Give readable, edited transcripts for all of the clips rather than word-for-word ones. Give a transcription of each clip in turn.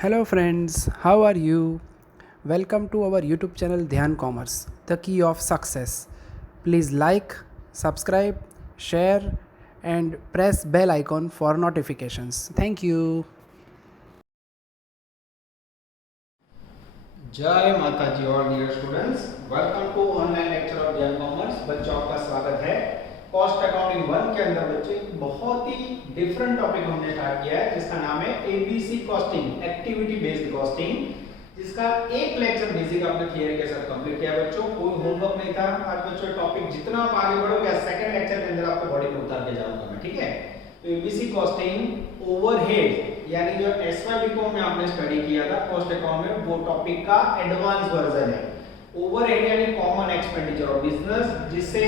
Hello friends, how are you? Welcome to our YouTube channel Dhyan Commerce, the key of success. Please like, subscribe, share and press bell icon for notifications. Thank you. जय माता जी और dear students, welcome to online lecture of Dhyan commerce. बच्चों आपका स्वागत है। Cost accounting 1 के अंदर बच्चे एक बहुत ही डिफरेंट टॉपिक हमने स्टार्ट किया है जिसका नाम है ABC costing, activity based costing, जिसका एक लेक्चर बेसिक आपने थियरी के साथ कंप्लीट किया। बच्चों कोई होमवर्क नहीं था आज। बच्चों टॉपिक जितना आप आगे बढ़ोगे सेकंड लेक्चर के अंदर आपको बॉडी में उतार के जाऊंगा मैं, ठीक है। तो एबीसी कॉस्टिंग ओवरहेड यानी जो एसवाईबीकॉम में आपने स्टडी किया था कॉस्ट अकाउंट में, वो टॉपिक का एडवांस वर्जन है। ओवरहेड यानी कॉमन एक्सपेंडिचर ऑफ बिजनेस, जिसे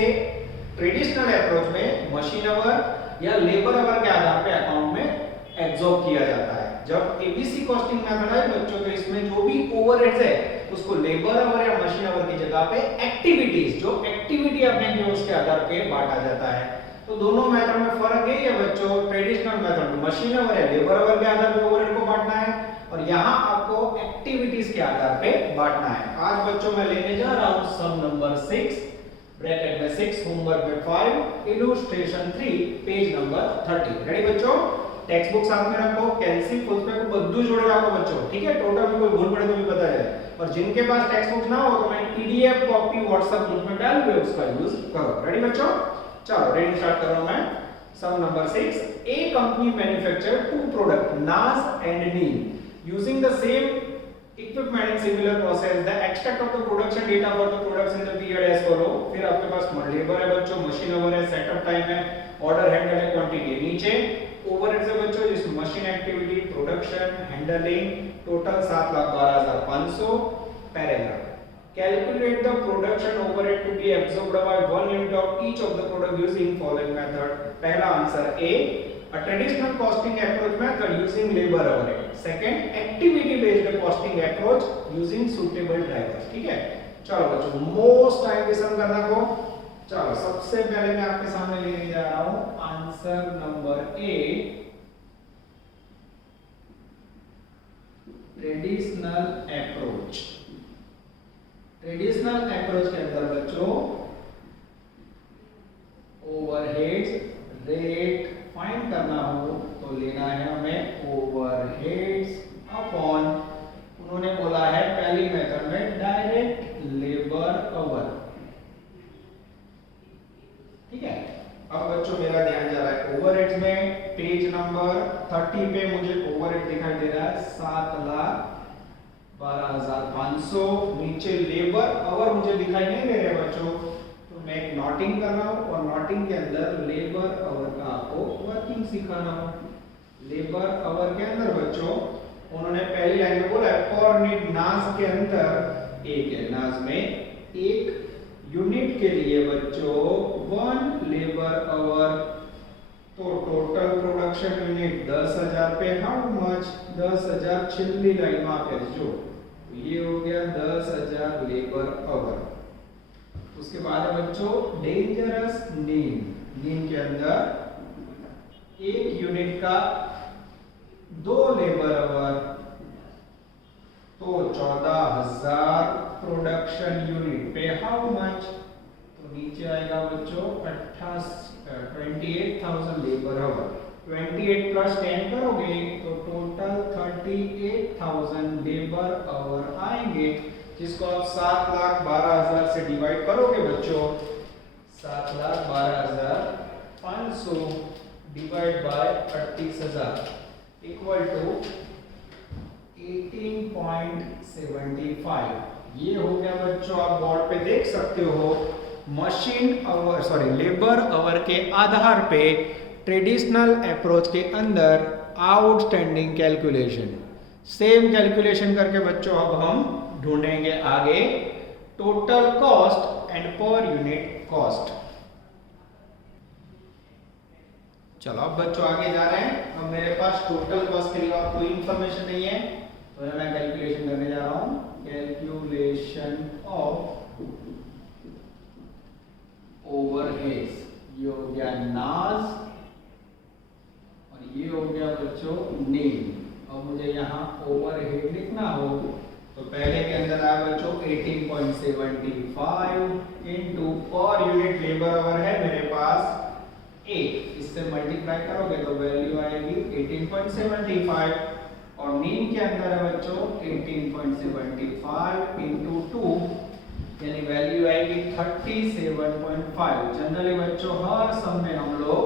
ट्रेडिशनल अप्रोच में मशीन आवर या लेबर आवर के आधार पे अकाउंट में एब्जॉर्ब किया जाता है। जब एबीसी कॉस्टिंग मेथड है बच्चों, तो इसमें जो भी ओवरहेड्स है उसको लेबर आवर या मशीन आवर की जगह पे एक्टिविटीज, जो एक्टिविटी आपने की उसके आधार पे बांटा जाता है। तो दोनों मेथड में फर्क है ये बच्चों। ट्रेडिशनल मेथड में मशीन आवर या लेबर आवर के आधार पे ओवरहेड को बांटना है और यहाँ आपको एक्टिविटीज के आधार पे बांटना है। आज बच्चों मैं लेने जा रहा हूँ सम नंबर 6 ब्रैकेट में 6, होमवर्क में 5, इलस्ट्रेशन 3, पेज नंबर 30। रेडी बच्चों? टेक्स्ट बुक साथ में रखो, कैंसिल फुल स्टॉप को बद्दू जोड़े रखो बच्चों, ठीक है। टोटल में कोई भूल पड़े तो भी बता जाए। और जिनके पास टेक्स्ट बुक ना हो तो मैं पीडीएफ कॉपी व्हाट्सएप ग्रुप में डाल दूंगा, उसका यूज करो। रेडी बच्चों? चलो रीडिंग स्टार्ट कर रहा हूं मैं। Sum number 6, a company manufacture two product Naaz and Neem using the same equipment in similar process. The extract of the production data for the products in the period as follow. फिर आपके पास labour है बच्चों, machine hour है, setup time है, order handle है, quantity नीचे overheads है बच्चों, जिसमें machine activity, production, handling, total 7,12,500। Paragraph, calculate the production overhead to be absorbed by 1 unit of each of the product using following method. पहला answer A, a traditional costing approach method using labor overhead. Second, activity based costing approach using suitable drivers. ठीक है। चलो बच्चों most time पे सम करना को। चलो सबसे पहले मैं आपके सामने लेने जा रहा हूं आंसर नंबर ए, ट्रेडिशनल अप्रोच। ट्रेडिशनल अप्रोच के अंदर बच्चों ओवरहेड्स रेट फाइंड करना हो तो लेना है हमें ओवरहेड्स अपॉन, उन्होंने बोला है पहली मेथड में डायरेक्ट लेबर आवर, ठीक है। अब बच्चों मेरा ध्यान जा रहा है ओवरहेड्स में। पेज नंबर 30 पे मुझे ओवरहेड दिखाई दे रहा है 7,12,500। नीचे लेबर आवर मुझे दिखाई नहीं दे रहे बच्चों, तो मैं एक नोटिंग कर रहा हूं और नोटिंग के अंदर लेबर आवर का आपको वर्किंग सिखाना हो। लेबर आवर के अंदर बच्चों उन्होंने पहली लाइन में बोला है पर यूनिट नाज के अंदर एक है, नाज में एक यूनिट के लिए बच्चों 1 लेबर आवर, तो टोटल प्रोडक्शन यूनिट 10,000 पे हाउ मच 10,000 छिल्ली लाइन में आप जो ये हो गया 10,000 लेबर आवर। उसके बाद है बच्चों डेंजरस नीम, नीम के अंदर एक यूनिट का 2 लेबर आवर, तो 14,000 प्रोडक्शन यूनिट पे हाउ मच, तो नीचे आएगा बच्चों 28,000 लेबर आवर। 28 प्लस 10 करोगे तो टोटल 38,000 लेबर आवर आएंगे, जिसको आप 7,12,000 से डिवाइड करोगे बच्चों, 7,12,500 डिवाइड बाय 38,000 इक्वल टू 18.75। ये हो गया बच्चों, आप बोर्ड पे देख सकते हो machine our sorry labour our के आधार पे ट्रेडिशनल अप्रोच के अंदर आउटस्टैंडिंग कैलकुलेशन, सेम कैलकुलेशन करके बच्चों अब हम ढूंढेंगे आगे total cost and per unit cost. चलो अब बच्चों आगे जा रहे हैं। अब मेरे पास टोटल कॉस्ट के लिए और कोई इंफॉर्मेशन नहीं है, तो मैं कैलकुलेशन करने जा रहा हूं। कैलकुलेशन ऑफ ओवरहेड्स, ये हो गया नाज और ये हो गया बच्चों नीम। और मुझे यहाँ ओवरहेड लिखना हो तो पहले के अंदर आया बच्चों 18.75 into per unit labour our है मेरे पास 8, इससे मल्टीप्लाई करोगे तो वैल्यू आएगी 18.75 और मीन के अंदर है बच्चों 18.75 इनटू 2 यानी वैल्यू आएगी 37.5। जनरली बच्चों हर सम में हम लोग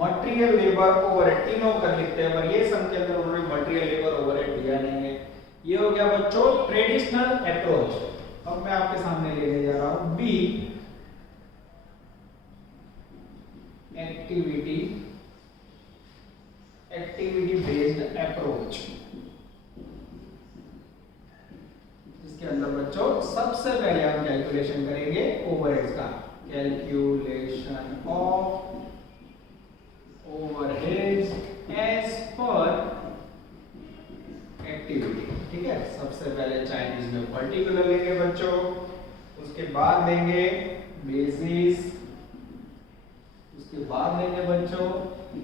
मटेरियल लेबर ओवरहेड तीनों कर लिखते हैं, पर ये सम के अंदर उन्होंने मटेरियल लेबर ओवरहेड दिया नहीं है। ये हो गया बच्चों ट्रेडिशनल अप्रोच। अब मैं आपके सामने लेने जा रहा हूं बी एक्टिविटी बेस्ड अप्रोच। इसके अंदर बच्चों सबसे पहले हम कैलकुलेशन करेंगे ओवरहेड्स का। Calculation of overheads as per activity. ठीक है, सबसे पहले चाइनीज में पर्टिकुलर लेंगे बच्चों, उसके बाद लेंगे बेसिस, उसके बाद लेंगे बच्चों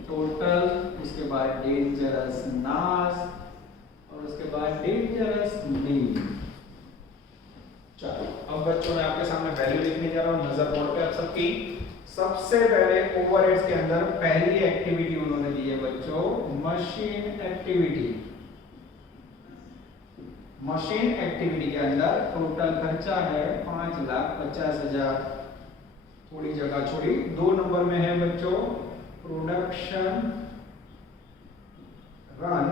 टोटल, उसके बाद डेंजरस नास और उसके बाद डेंजरस मीन। चलो अब बच्चों मैं आपके सामने वैल्यू लिखने जा रहा हूं, नजर बोर्ड पे आप सबकी। सबसे पहले ओवरहेड्स के अंदर पहली एक्टिविटी उन्होंने दी है बच्चों मशीन एक्टिविटी। मशीन एक्टिविटी के अंदर टोटल खर्चा है 5,50,000। थोड़ी जगह छोड़ी, 2 नंबर में है बच्चों प्रोडक्शन रन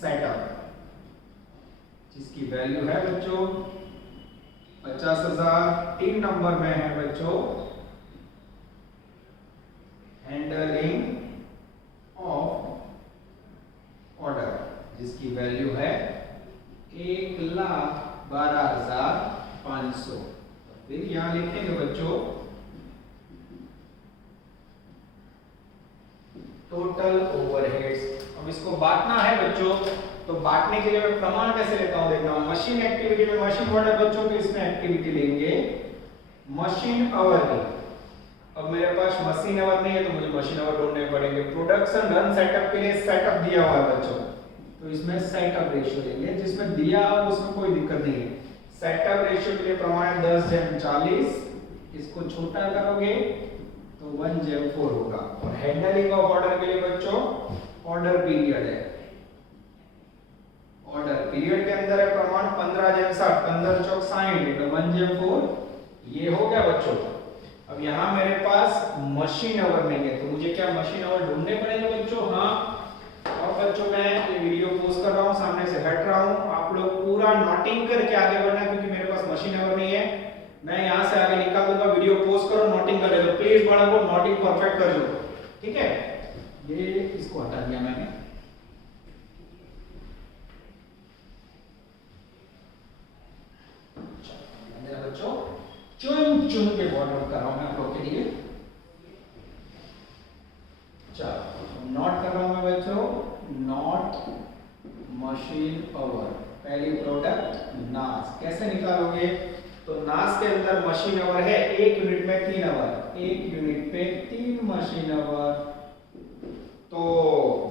सेटअप, जिसकी वैल्यू है बच्चों 50,000। 3 नंबर में है बच्चों हैंडलिंग ऑफ ऑर्डर, जिसकी वैल्यू है 1,12,500। फिर यहां लिखेंगे बच्चों टोटल ओवरहेड्स। अब इसको बांटना है बच्चों, तो बांटने के लिए मैं प्रमाण कैसे लेता हूं देखना हूं। मशीन एक्टिविटी में मशीन वर्ड है बच्चों, तो इसमें एक्टिविटी लेंगे मशीन आवर की। अब मेरे पास मशीन आवर नहीं है तो मुझे मशीन आवर ढूंढने पड़ेंगे। प्रोडक्शन रन सेटअप के लिए सेटअप दिया हुआ है बच्चों, तो इसमें सेटअप रेशियो लेंगे, जिसमें दिया हो उसमें कोई दिक्कत नहीं है। सेटअप रेशियो के लिए प्रमाण 10/40, इसको छोटा करोगे तो 1/4 होगा। और हैंडलिंग ऑफ ऑर्डर के लिए बच्चों ऑर्डर पीरियड है, ऑर्डर पीरियड के अंदर है प्रमाण 15/60, 15 चौक 60 तो 1/4 ये हो गया बच्चों। अब यहाँ मेरे पास मशीन आवर नहीं है, तो मुझे क्या मशीन आवर ढूंढने पड़ेंगे बच्चों। हाँ, और बच्चों मैं ये वीडियो पोस्ट कर रहा हूँ, सामने से हट रहा हूँ, आप लोग पूरा नोटिंग करके आगे बढ़ना, क्योंकि मेरे पास मशीन आवर नहीं है। मैं यहाँ से आगे निकाल दूंगा, वीडियो पोस्ट करो, नोटिंग कर ले, तो प्लीज बड़ा को नोटिंग परफेक्ट कर दो। ठीक है, ये इसको हटा दिया मैंने। बच्चों चुन चुन के वर्ड आउट कर रहा हूं मैं आप लोग के लिए। चलो नोट कर रहा हूं मैं बच्चों, नॉट मशीन आवर। पहली प्रोडक्ट नास, कैसे निकालोगे। तो नास के अंदर मशीन आवर है 1 यूनिट में 3 आवर, 1 यूनिट पे 3 मशीन आवर, तो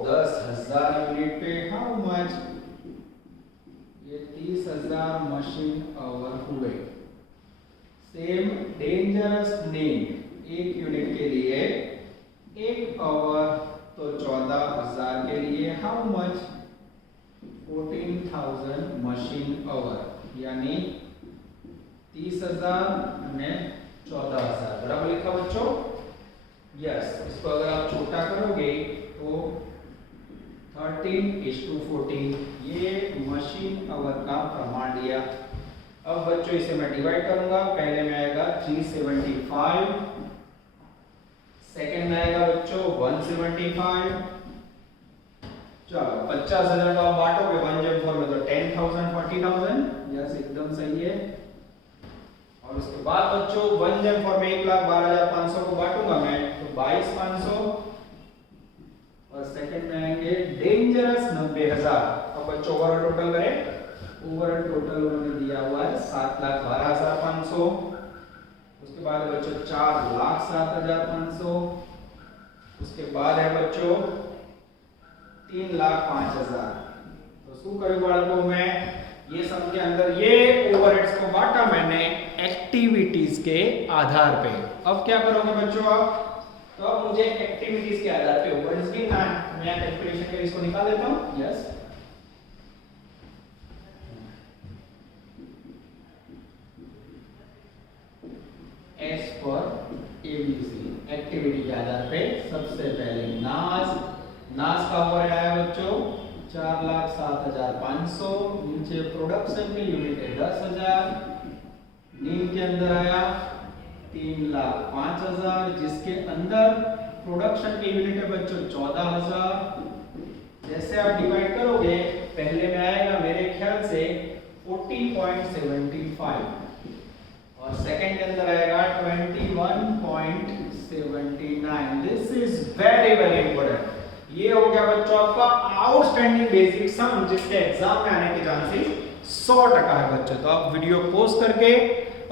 10,000 यूनिट पे हाउ मच, ये 30,000 मशीन आवर हुए। सेम डेंजरस नेम 1 यूनिट के लिए 1 आवर, तो 14,000 के लिए हाउ मच 14,000 मशीन आवर, यानी 30,000 ने 14,000। बराबर लिखा बच्चों। यस, इसको अगर आप छोटा करोगे तो 13:14 ये मशीन आवर का प्रमाण दिया। अब बच्चों इसे मैं डिवाइड करूंगा, पहले में आएगा 375, सेकंड में आएगा बच्चों 175। चलो 50,000 का बांटोगे 1/4 में तो 10,000 40,000। यस, एकदम सही है। और उसके बाद बच्चों 1/4 में 1,12,500 को बांटूंगा मैं तो 22,500। और सेकंड में आएंगे डेंजरस 90,000। अब बच्चों ओवरऑल टोटल करें, ओवरऑल टोटल उन्होंने दिया हुआ है 7,12,500। उसके बाद बच्चों 4,07,500। उसके बाद है बच्चों 3,05,000। શું કર્યું બાળકો મેં ये सम के अंदर ये ओवरहेड्स को बांटा मैंने एक्टिविटीज के आधार पे। अब क्या करोगे बच्चों आप, तो अब मुझे एक्टिविटीज के आधार पे ओवरहेड्स गिनना है। मैं कैलकुलेशन के लिए इसको निकाल देता हूं। यस, एस पर एबीसी एक्टिविटी के आधार पे सबसे पहले नाज का ओवरहेड आया बच्चों 4,07,500। नीचे प्रोडक्शन की यूनिट है 10,000। नीम के अंदर आया 3,05,000 जिसके अंदर प्रोडक्शन की यूनिट है बच्चों 14,000। जैसे आप डिवाइड करोगे पहले में आएगा मेरे ख्याल से 40.75 और सेकंड के अंदर आएगा 21.79। This is very very important. ये हो गया बच्चों आपका आउटस्टैंडिंग बेसिक सम जिसके एग्जाम में आने के चांसेस 100% है बच्चों। तो आप वीडियो पॉज करके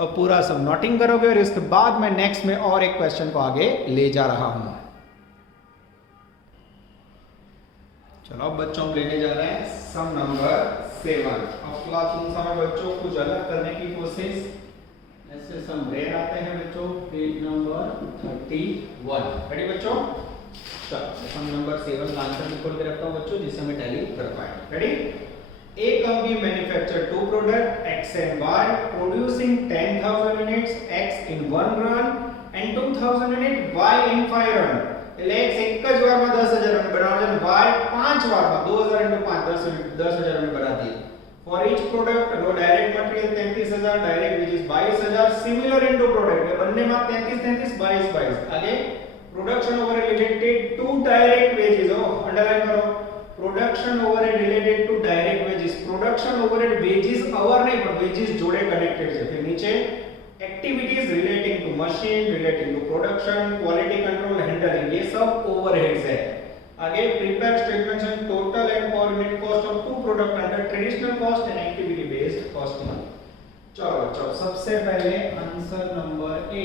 और पूरा सब नोटिंग करोगे और इसके बाद मैं नेक्स्ट में और एक क्वेश्चन को आगे ले जा रहा हूं। चलो अब बच्चों हम लेने जा रहे हैं सम नंबर 7। अब क्लासरूम समय बच्चों कुछ अलग करने की कोशिश, ऐसे सम रेयर आते हैं बच्चों। Page number 31। रेडी बच्चों, चलो सम नंबर 7 का आंसर लिख के रखता हूं बच्चों जिससे मैं टैली कर पाए। Ready, A company manufacture two product X and Y producing 10,000 units X in one run and 2,000 unit Y in 5 run। એટલે X એક જ વારમાં 10,000 યુનિટ બનાવજો અને Y 5 વારમાં 2,000 * 5 10,000 યુનિટ બનાવતી। For each product no direct material 33,000, direct wages 22,000, similar into product એટલે બંનેમાં 33 22 22। आगे production overhead related to direct wages, underline करो, production overhead related to direct wages. Production overhead wages hour नहीं पर वेजेस जोड़े connected है। फिर नीचे activities relating to machine, relating to production, quality control, handling, ये सब ओवरहेड्स है। आगे prepare statements and total and per unit cost of two product under traditional cost and activity based costing. चलो बच्चों सबसे पहले answer number A,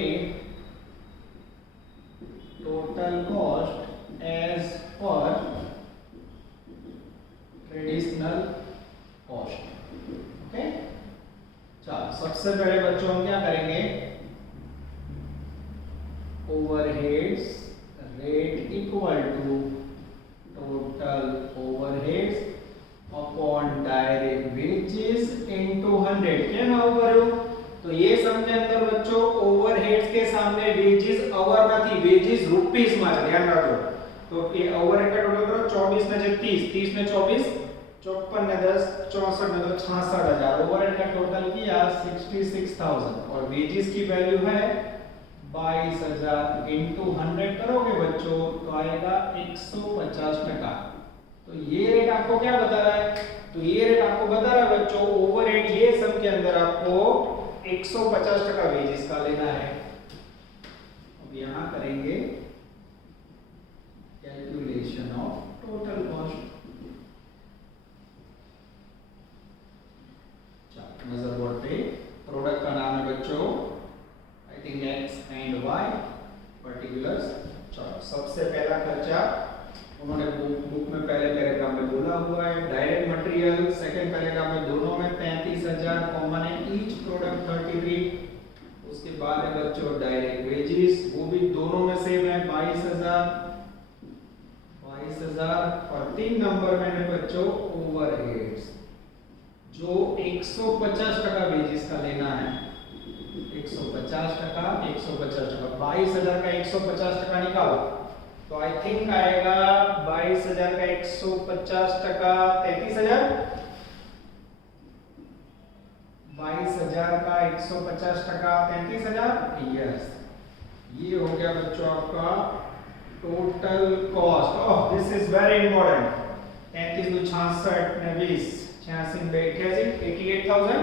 total cost as per traditional cost. Okay, चलो सबसे पहले बच्चों हम क्या करेंगे, overheads rate equal to total overheads upon direct wages into 100। क्या ना करो, तो ये सम के अंदर बच्चों ओवरहेड्स के सामने वेजेस अवर નથી, वेजेस रुपीस में છે, ध्यान रखो। तो ये ओवरहेड का टोटल करो 24 ने 30, 30 ने 24, 54 ने 10, 64 ने 66,000। ओवरहेड का टोटल किया 66,000 और वेजेस की वैल्यू है 22,000 इनटू 100 करोगे बच्चों तो आएगा 150%। तो ये रेट आपको क्या बता रहा है, तो ये रेट आपको बता रहा है बच्चों ओवरहेड ये सम के अंदर आपको 150% वेजेस का लेना है। अब यहां करेंगे कैलकुलेशन ऑफ टोटल कॉस्ट। नजर बोर्ड पे प्रोडक्ट का नाम है बच्चों I think X and Y particulars. चलो सबसे पहला खर्चा उन्होंने बुक में पहले पैराग्राफ में बोला हुआ है, डायरेक्ट मटेरियल सेकंड पैराग्राफ में दोनों में 35,000 कॉमन है, ईच प्रोडक्ट 33। उसके बाद है बच्चों डायरेक्ट वेजेस, वो भी दोनों में सेम है 22,000 और 3 नंबर में है बच्चों ओवरहेड्स जो 150% वेजेस का लेना है। 150%, 22,000 का 150% निकालो तो आई थिंक आएगा 22,000 का 150% 33,000। 22,000 का 150% 33,000। यस, ये हो गया बच्चों आपका total cost. Oh this is very important. 33 * 66 ने 20, 86 * 88,000।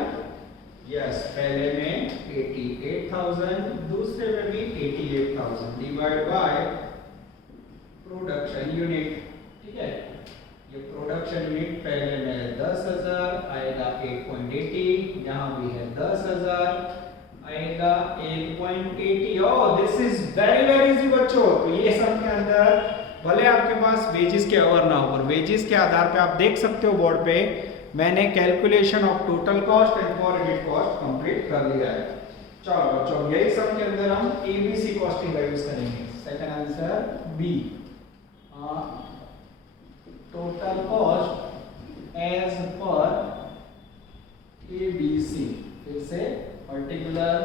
यस, पहले में 88,000, दूसरे में भी 88,000 डिवाइड बाय प्रोडक्शन यूनिट। ठीक है, ये प्रोडक्शन यूनिट पहले में 10,000 आएगा 8.80, यहाँ भी है 10,000 आएगा 8.80। Oh this is very very easy बच्चों। तो ये सब के अंदर भले आपके पास वेजेस के अवर ना हो पर वेजेस के आधार पे आप देख सकते हो बोर्ड पे मैंने calculation of total cost and for unit cost complete कर लिया है। चलो बच्चों यही सम के अंदर हम एबीसी कॉस्टिंग का यूज करेंगे। Second answer B, total cost as per ABC, फिर से particular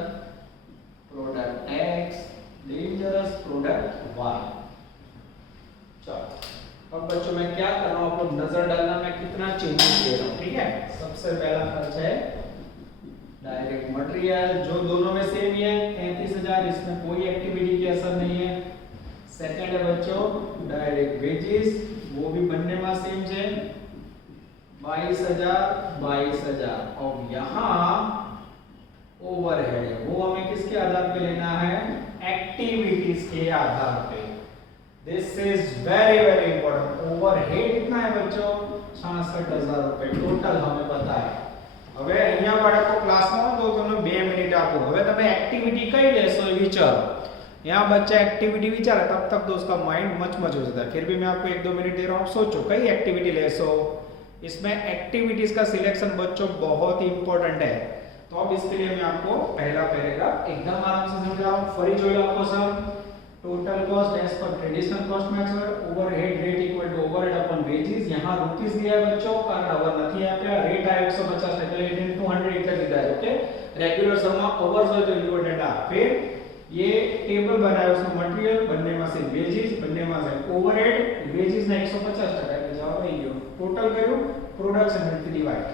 product X, dangerous product Y. चलो अब बच्चों मैं क्या कर रहा हूं, आप लोग नजर डालना मैं कितना चेंजेस दे रहा हूं, ठीक है। सबसे पहला खर्च है डायरेक्ट मटेरियल, जो दोनों में सेम ही है 33,000, इसमें कोई एक्टिविटी की असर नहीं है। सेकंड है बच्चों डायरेक्ट वेजेस, वो भी बनने में सेम है 22,000। और यहाँ ओवरहेड वो हमें किसके आधार पे लेना है, एक्टिविटीज के आधार पे। This is very very important. Overhead कितना है बच्चों, 66,000 रुपए टोटल हमें पता है। હવે અહીંયા બાળકો ક્લાસમાં તો તમને 2 મિનિટ આપો, હવે તમે એક્ટિવિટી કઈ લેશો એ વિચારો। यहाँ बच्चा एक्टिविटी विचारे तब तक तो उसका माइंड मच हो जाता है। फिर भी मैं आपको 1-2 मिनट दे रहा हूँ, सोचो कई एक्टिविटी ले सो। इसमें एक्टिविटीज का सिलेक्शन बच्चों बहुत ही इंपॉर्टेंट है। तो अब इसके लिए मैं आपको पहला पैराग्राफ एकदम आराम से समझाऊं। फरी જોઈ લો आपको सब total cost as per traditional cost method, overhead rate equal to overhead upon wages. यहाँ रुपीस दिया है बच्चों, कारण अवर નથી આપ્યા। રેટ આયો 150 એટલે 200 એટલે દીધા है। ओके, रेगुलर सम में ओवर्स હોય तो इम्पोर्टेंट आ। फिर ये टेबल बनाया, उसमें मटेरियल बनने में से वेजेस, बनने में से ओवरहेड, वेजेस ना 150% એટલે જવાબ આવી ગયો। टोटल કર્યું प्रोडक्शन में डिवाइड।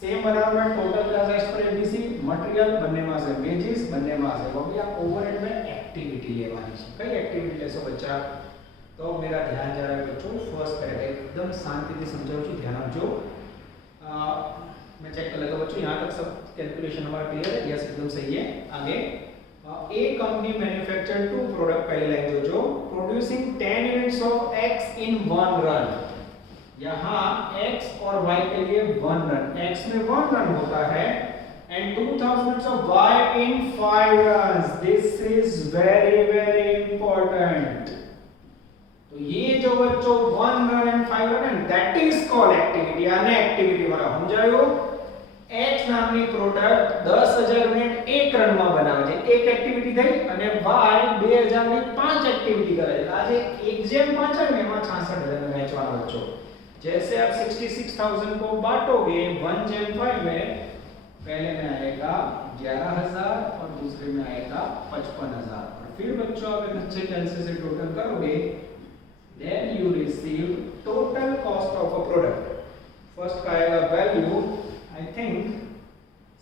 सेम बनाना है total class as per ABC, material बनने में से वेजेस, बनने में से वो भी आप ओवरहेड में एक्टिविटी लेवानी है। कई एक्टिविटी लेसो बच्चा, तो मेरा ध्यान जा रहा है बच्चों फर्स्ट पैराग्राफ एकदम शांति से समझाऊं છું, ध्यान આપજો। मैं चेक कर लेगा बच्चों, यहाँ तक सब कैलकुलेशन हमारा क्लियर है? यस, एकदम सही है। आगे ए कंपनी मैन्युफैक्चर टू प्रोडक्ट, पहली लाइन जो producing 10 units of x in 1 run. यहाँ x और y के लिए 1 रन, x में 1 रन होता है and 2000 units of y in 5 runs. This is very very important. तो ये जो बच्चों 1 run and 5 run that is called activity. आने एक्टिविटी वाला समझायो। x नामनी प्रोडक्ट 10,000 यूनिट एक रन में बनावे છે, એક એક્ટિવિટી થઈ, અને y 2000 ની 5 એક્ટિવિટી કરે છે। આજે 1/5 है, એમાં 66,000 में વેચવાનો બચ્ચો। जैसे आप 66,000 को बांटोगे 1/5 में, पहले में आएगा 11,000 और दूसरे में आएगा 55,000। और फिर बच्चों आप एक अच्छे कैलकुलेशन से टोटल करोगे, then you receive total cost of a product. First का आएगा वैल्यू आई थिंक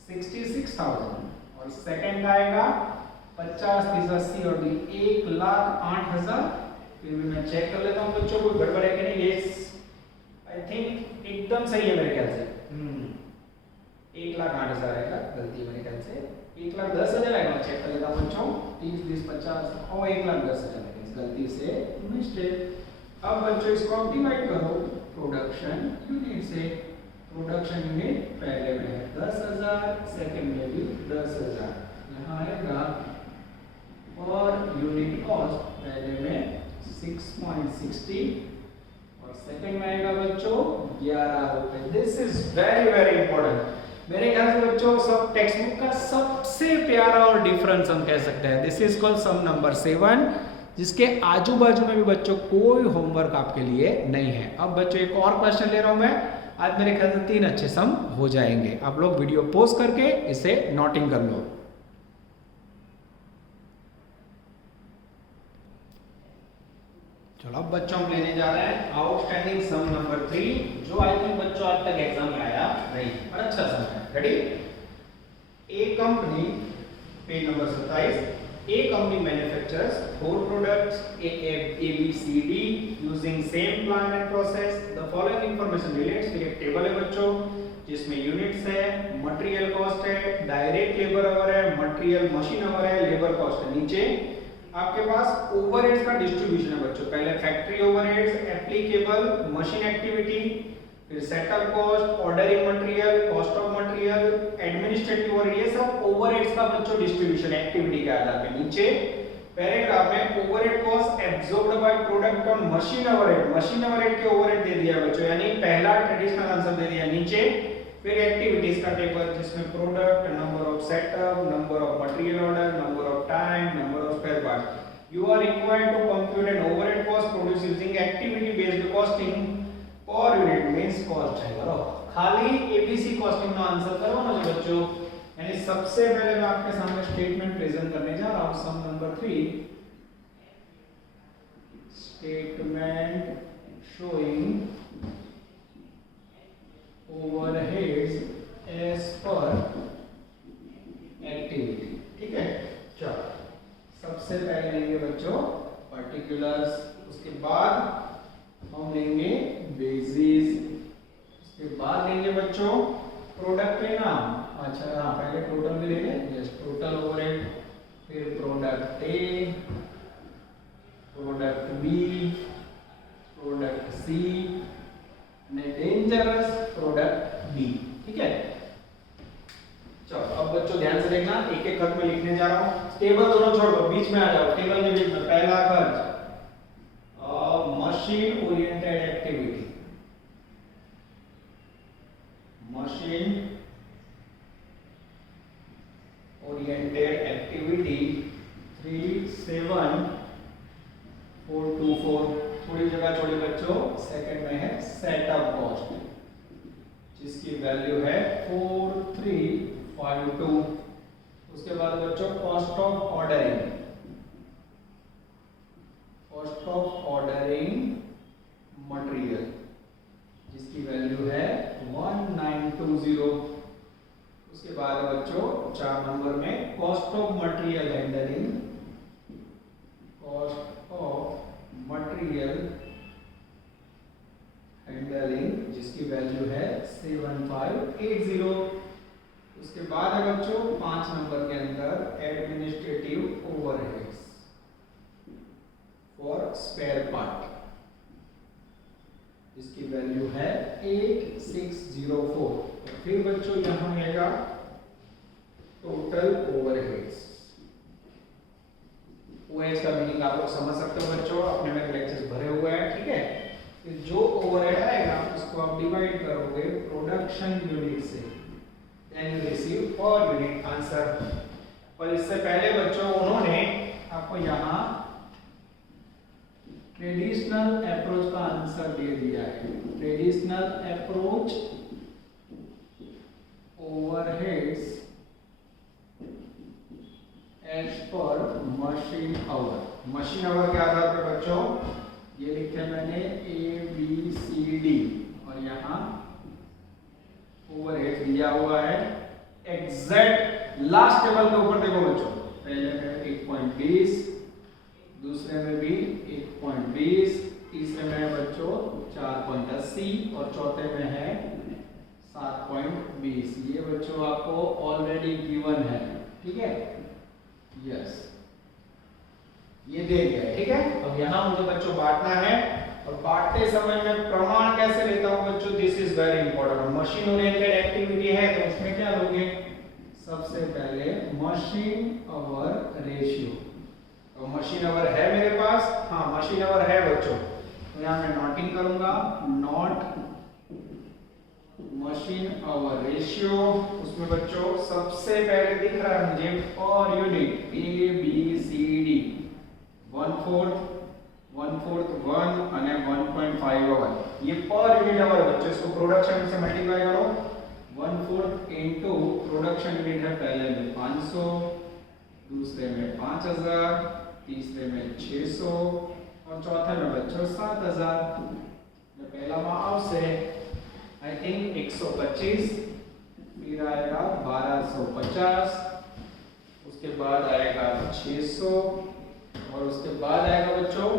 66,000 और सेकंड का आएगा 50, 30, 80 और 1,08,000। फिर भी मैं चेक कर लेता हूं बच्चों कोई गड़बड़ है कि नहीं। यस, आई थिंक एकदम सही है मेरे ख्याल से। 1,08,000 आएगा, गलती मेरे ख्याल से 1,10,000 आएगा। चेक कर लेता हूं बच्चों, 30, 20, 50 और 1,10,000 आएगा, गलती से मिस्टेक। अब बच्चों इसको आप डिवाइड करो प्रोडक्शन यूनिट से। प्रोडक्शन यूनिट पहले में है 10,000, सेकंड में भी 10,000। यहाँ आएगा और यूनिट कॉस्ट पहले में 6.60 और सेकंड में आएगा बच्चों 11 रुपए। This is very very important. मेरे ख्याल से बच्चों सब टेक्स्ट बुक का सबसे प्यारा और डिफरेंस हम कह सकते हैं। This is called sum number 7, जिसके आजू बाजू में भी बच्चों कोई होमवर्क आपके लिए नहीं है। अब बच्चों एक और क्वेश्चन ले रहा हूं मैं। आज मेरे ख्याल से 3 अच्छे सम हो जाएंगे। आप लोग वीडियो पॉज करके इसे नोटिंग कर लो। चलो अब बच्चों हम लेने जा रहे हैं आउटस्टैंडिंग सम नंबर 3, जो आई थिंक बच्चों आज तक एग्जाम में आया नहीं, और अच्छा सम है। Ready? A company, page number 27, A company manufactures 4 products A, B, C, D using same plant and process. The following information relates to एक टेबल है बच्चों, जिसमें यूनिट्स है, मटेरियल कॉस्ट है, डायरेक्ट लेबर आवर है, मटेरियल मशीन आवर है, labour cost है। नीचे आपके पास ओवरहेड्स का डिस्ट्रीब्यूशन है बच्चों। पहले factory overheads, applicable machine activity, फिर settle cost, ordering material, cost of material, administrative overhead, ये सब ओवरहेड्स का बच्चों डिस्ट्रीब्यूशन एक्टिविटी के आधार पे। नीचे पैराग्राफ में overhead cost absorbed by product on machine overhead के ओवरहेड दे दिया बच्चों, यानी पहला ट्रेडिशनल आंसर दे दिया नीचे, फिर एक्टिविटीज का टेबल जिसमें product, number of setup, number of material order, number of time, number of spare part. You are required to compute an overhead cost produce using activity based costing per unit means cost है करो, खाली ABC costing का answer करो ना जो बच्चों। यानी सबसे पहले मैं आपके सामने स्टेटमेंट प्रेजेंट करने जा रहा हूं, sum number 3, statement showing overheads as per activity. ठीक है, चलो सबसे पहले लेंगे बच्चों पर्टिकुलर्स, उसके बाद हम लेंगे बेसिस, उसके बाद लेंगे बच्चों प्रोडक्ट के नाम। अच्छा हाँ, पहले टोटल भी लेंगे, यस टोटल ओवरहेड, फिर product A, product B, product C, dangerous product B. ठीक है, चलो अब बच्चों ध्यान से देखना, एक एक खत में लिखने जा रहा हूं, टेबल दोनों छोड़ दो, बीच में आ जाओ, टेबल के बीच में पहला खत machine oriented activity, machine oriented activity 37424, थोड़ी जगह छोड़ी बच्चों, सेकंड में है सेटअप कॉस्ट जिसकी वैल्यू है 4352। उसके बाद बच्चों cost of ordering, cost of ordering material जिसकी वैल्यू है 1920। उसके बाद बच्चों 4 नंबर में cost of material handling, cost of material handling जिसकी वैल्यू है 7580। उसके बाद है बच्चों 5 नंबर के अंदर administrative overheads for spare part जिसकी वैल्यू है 8604। फिर बच्चों यहां आएगा टोटल ओवरहेड्स। ओएच का मीनिंग आप लोग समझ सकते हो बच्चों, अपने में लेक्चर्स भरे हुए हैं। ठीक है, फिर जो ओवरहेड आएगा उसको आप डिवाइड करोगे प्रोडक्शन यूनिट से, then you receive per unit answer. पर इससे पहले बच्चों उन्होंने आपको यहां ट्रेडिशनल अप्रोच का आंसर दे दिया है, traditional approach overheads as per machine hour. Machine hour के आधार पर बच्चों ये लिखे मैंने ए बी सी डी और यहाँ ओवरहेड दिया हुआ है एग्जैक्ट लास्ट टेबल के ऊपर। देखो बच्चों, पहले में 1.20, दूसरे में भी 1.20, तीसरे में बच्चों 4.80 और चौथे में है 7.20। ये बच्चों आपको ऑलरेडी गिवन है। ठीक है, यस ये दे दिया है। ठीक है, अब यहाँ मुझे बच्चों बांटना है और बांटते समय मैं प्रमाण कैसे लेता हूँ बच्चों, this is very important. Machine oriented activity है तो उसमें क्या लोगे, सबसे पहले मशीन आवर रेशियो। तो मशीन आवर है मेरे पास, हाँ मशीन आवर है बच्चों, तो यहाँ मैं नोटिंग करूंगा, नॉट मशीन आवर रेशियो। उसमें बच्चों सबसे पहले दिख रहा है मुझे per unit A B C D, 1/4 1 અને 1.5 आवर, ये पर यूनिट आवर बच्चों। इसको प्रोडक्शन से मल्टीप्लाई करो, 1/4 इनटू प्रोडक्शन यूनिट है पहले में 500, दूसरे में 5000, तीसरे में 600 और चौथे में बच्चों 7000। पहला में आवशे आई थिंक 125, फिर आएगा 1250, उसके बाद आएगा 600 और उसके बाद आएगा बच्चों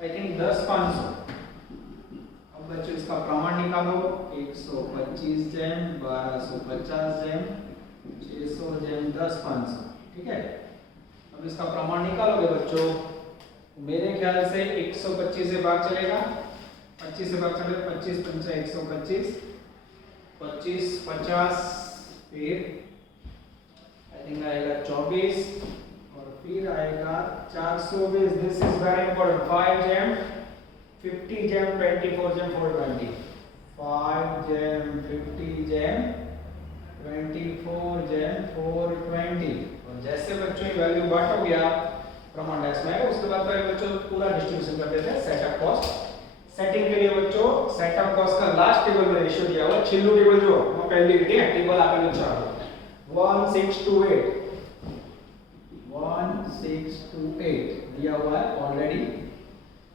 आई थिंक 10,500। अब बच्चों इसका प्रमाण निकालो, 125 जैम 1250 जैम 600 जैम 10,500। ठीक है, अब इसका प्रमाण निकालोगे बच्चों, मेरे ख्याल से 125 से भाग चलेगा, 25 से भाग चले, 25 पंचा 125, 25 50, फिर आई थिंक आएगा 24 और फिर आएगा 420, this is very important, 5 jam 50 jam 24 jam 420, 5 jam 50 jam 24 jam 420। और जैसे बच्चों ये वैल्यू बांटोगे आप प्रमाण डेस्क में, उसके बाद फिर बच्चों पूरा डिस्ट्रीब्यूशन कर देते हैं सेटअप कॉस्ट। सेटिंग के लिए बच्चों सेटअप कॉस्ट का लास्ट टेबल में रेशियो दिया हुआ, छिल्लू टेबल जो मैं पहले लिखी है, टेबल आपने लिखा है 1628 1628 दिया हुआ है ऑलरेडी।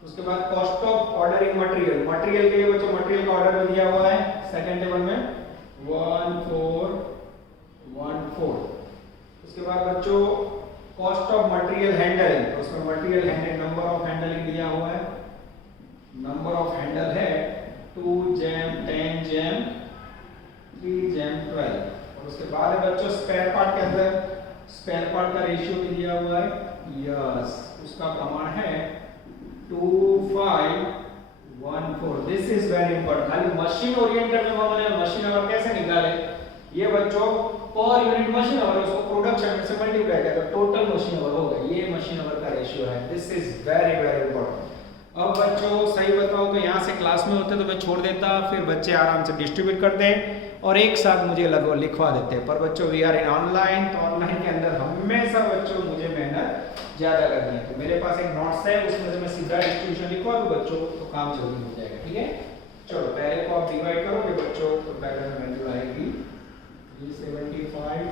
उसके बाद cost of ordering material, material के लिए बच्चों मटेरियल का ऑर्डर में दिया हुआ है सेकंड टेबल में 1414। उसके बाद बच्चों कॉस्ट ऑफ मटेरियल हैंडलिंग, तो उसमें material handling number of handling दिया हुआ है, नंबर ऑफ हैंडल है 2 जैम 10 जैम 3 जैम 12। और उसके बाद है बच्चों स्पेयर पार्ट के अंदर स्पेयर पार्ट का रेशियो भी दिया हुआ है, यस उसका प्रमाण है 2514। दिस इज वेरी इंपॉर्टेंट, खाली मशीन ओरिएंटेड में हमने मशीन आवर कैसे निकाले, ये बच्चों पर यूनिट मशीन आवर उसको प्रोडक्शन में से मल्टीप्लाई करके टोटल मशीन आवर होगा, ये मशीन आवर का रेशियो है। This is very very important. अब बच्चों सही बताओ तो यहाँ से क्लास में होते तो मैं छोड़ देता, फिर बच्चे आराम से डिस्ट्रीब्यूट करते हैं और एक साथ मुझे लिखवा देते हैं, पर बच्चों वी आर इन ऑनलाइन, तो ऑनलाइन के अंदर हमेशा बच्चों मुझे मेहनत ज्यादा करनी है। तो मेरे पास एक नोट्स है, उसमें से मैं सीधा डिस्ट्रीब्यूशन लिखवा दूं बच्चों तो काम जल्दी हो जाएगा, ठीक है। चलो पहले को आप डिवाइड करोगे बच्चों, तो पहले में वैल्यू आएगी 375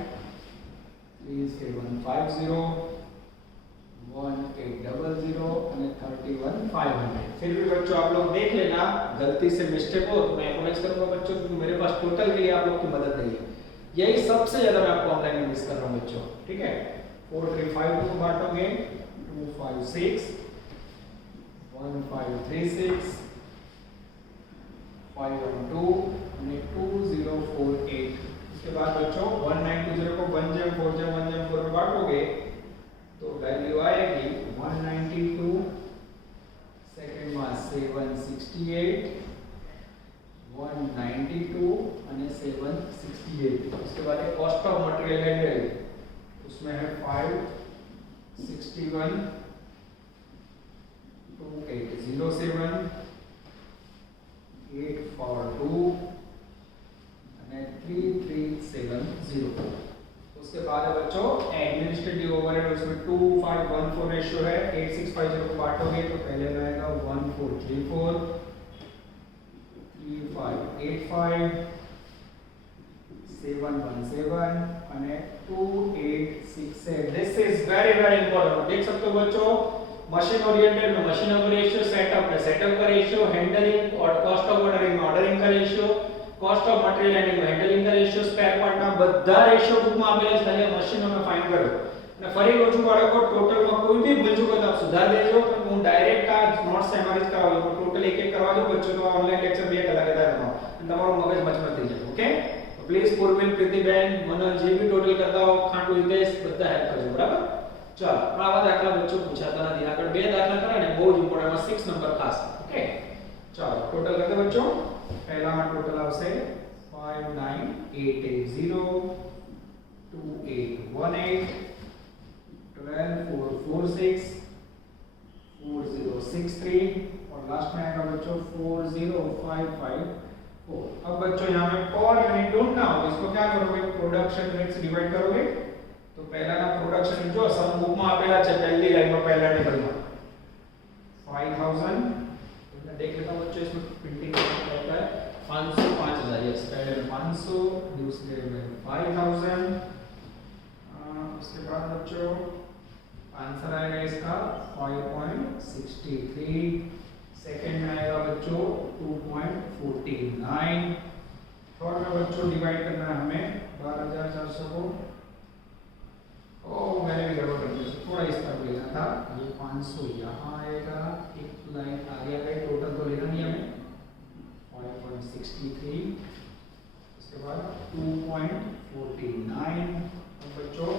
3750 1800 અને 31500। फिर भी बच्चों आप लोग देख लेना, गलती से मिस्टेक हो तो मैं अपोलोजाइज करूंगा बच्चों, क्योंकि मेरे पास टोटल के लिए आप लोग की मदद नहीं है, यही सबसे ज्यादा मैं आपको ऑनलाइन में मिस कर रहा हूं बच्चों, ठीक है। 4352 को बांटोगे 256 1536 512 અને 2048। उसके बाद बच्चों 1920 को 1 जैम 4 जैम 1 जैम 4 में बांटोगे तो वैल्यू आएगी 192, सेकंड में 768 192 અને 768। उसके बाद एक कॉस्ट ऑफ मटेरियल हैंडल, उसमें है 561 2807 842 અને 3370। उसके बाद है बच्चों एडमिनिस्ट्रेटिव ओवरहेड, उसमें 2514 रेशियो है, 8650 को बांटोगे तो पहले में आएगा 1434 3585 717 અને 2868। This is very very important. देख सकते हो बच्चों मशीन ओरिएंटेड में मशीन का रेशियो, सेटअप में सेटअप का रेशियो, हैंडलिंग और कॉस्ट ऑफ ऑर्डरिंग में ऑर्डरिंग का ratio, cost of material handling में हैंडलिंग का रेशियो, स्पेयर पार्ट ना બધા રેશિયો બુકમાં આપેલા છે, ખાલી મશીનો में ફાઇન્ડ કરો। અને ફરી કહું છું બાળકો ટોટલ માં કોઈ भी ભૂલ ચૂકો તો આપ સુધાર દેજો, હું ડાયરેક્ટ આ નોટ્સ એમઆરએચ કરાવું છું, ટોટલ એક એક કરવા દો બચ્ચો, તો ઓનલાइन લેક્ચર 2 કલાક હતા તમારો અને તમારું મગજ મચમચ થઈ જાય, ઓકે। તો પ્લીઝ પૂર્વિલ, પ્રીતિબેન, મનોજ જે भी ટોટલ કરતા હો, ખાંટુ હિતેશ બધા હેલ્પ કરજો, બરાબર। चलो आवा दाखला बच्चों पूछाता नहीं, આગળ બે દાખલા કરે ને બહુ જ ઇમ્પોર્ટન્ટ, 6 નંબર ખાસ, ઓકે। चलो टोटल करते बच्चों, पहला में टोटल આવશે 59880 2818 12446 4063 और लास्ट में आएगा बच्चों 40554। अब बच्चों यहाँ में पर यूनिट ढूंढना हो, इसको क्या करोगे, प्रोडक्शन रेट से डिवाइड करोगे। तो पहला ना प्रोडक्शन जो सम बुक में आपेला છે पहली लाइन में पहला टेबल में 5000, तो देख लेता हूं बच्चों इसमें प्रिंटिंग होता है 500 5000, यस पहले में 500, दूसरे में 5000। उसके बाद बच्चों आंसर आएगा इसका 5.63, सेकंड में आएगा बच्चों 2.49, थर्ड में बच्चों डिवाइड करना है हमें 12400 को, मैंने भी गड़बड़ कर दी, थोड़ा इस तरफ लेना था, ये 500 यहाँ आएगा, एक लाइन आगे आ गई, टोटल तो लेना नहीं हमें 5.63, उसके बाद 2.49। बच्चों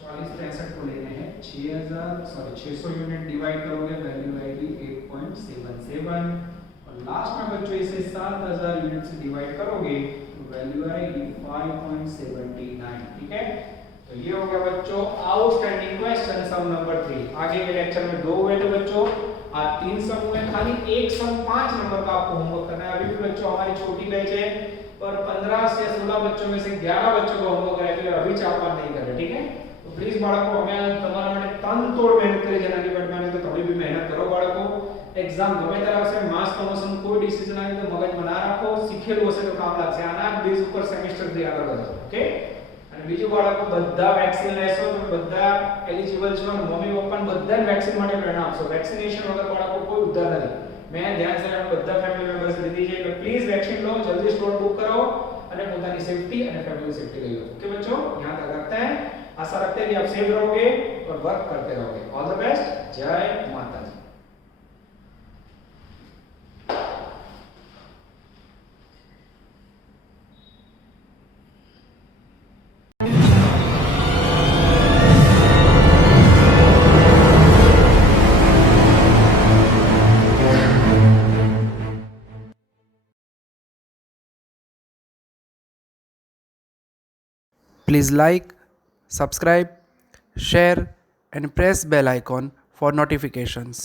4063 को लेने हैं 600 यूनिट, डिवाइड करोगे वैल्यू आएगी 8.77 और लास्ट में बच्चों इसे 7000 यूनिट से डिवाइड करोगे तो वैल्यू आएगी 5.79, ठीक है। तो ये हो गया बच्चों आउटस्टैंडिंग क्वेश्चन सम नंबर 3। आगे के लेक्चर में 2 हुए थे बच्चों, आज 3 सम हुए, खाली एक सम 5 नंबर का आपको होमवर्क करना है। अभी भी बच्चों हमारी छोटी बैच है और 15 से 16 बच्चों में से 11 बच्चों को होमवर्क है, એટલે अभी चापा नहीं कर रहे, ठीक है। तो प्लीज बाળકો અમે તમારા માટે તનતોડ મહેનત કરી જેનાથી બટ मैंने तो તમે भी मेहनत करो बाળકો। एग्जाम गમે ત્યારે આવશે, માસ પ્રમોશન કોઈ ડિસિઝન આવી તો મગજમાં ના રાખો, શીખેલું હશે તો કામ લાગશે, આના બેઝ ઉપર સેમેસ્ટર થી આગળ વધો, ઓકે। અને બીજું બાળકો બધા વેક્સિન લેશો તો બધા એલિજિબલ છો અને મમ્મી પપ્પાને બધાને વેક્સિન માટે પ્રેરણા આપશો। વેક્સિનેશન વગર બાળકો કોઈ ઉદ્ધાર નથી। मैं ध्यान से બધા ફેમિલી મેમ્બર્સ લીધી છે એટલે પ્લીઝ વેક્સિન લો, જલ્દી સ્લોટ बुक करो અને પોતાની સેફટી અને ફેમિલી સેફટી લઈ લો, ओके बच्चों। यहां तक रखते हैं, आशा रखते हैं कि आप सेफ रहोगे और वर्क करते रहोगे। ऑल द बेस्ट, जय माता दी। Please like, subscribe, share and press bell icon for notifications.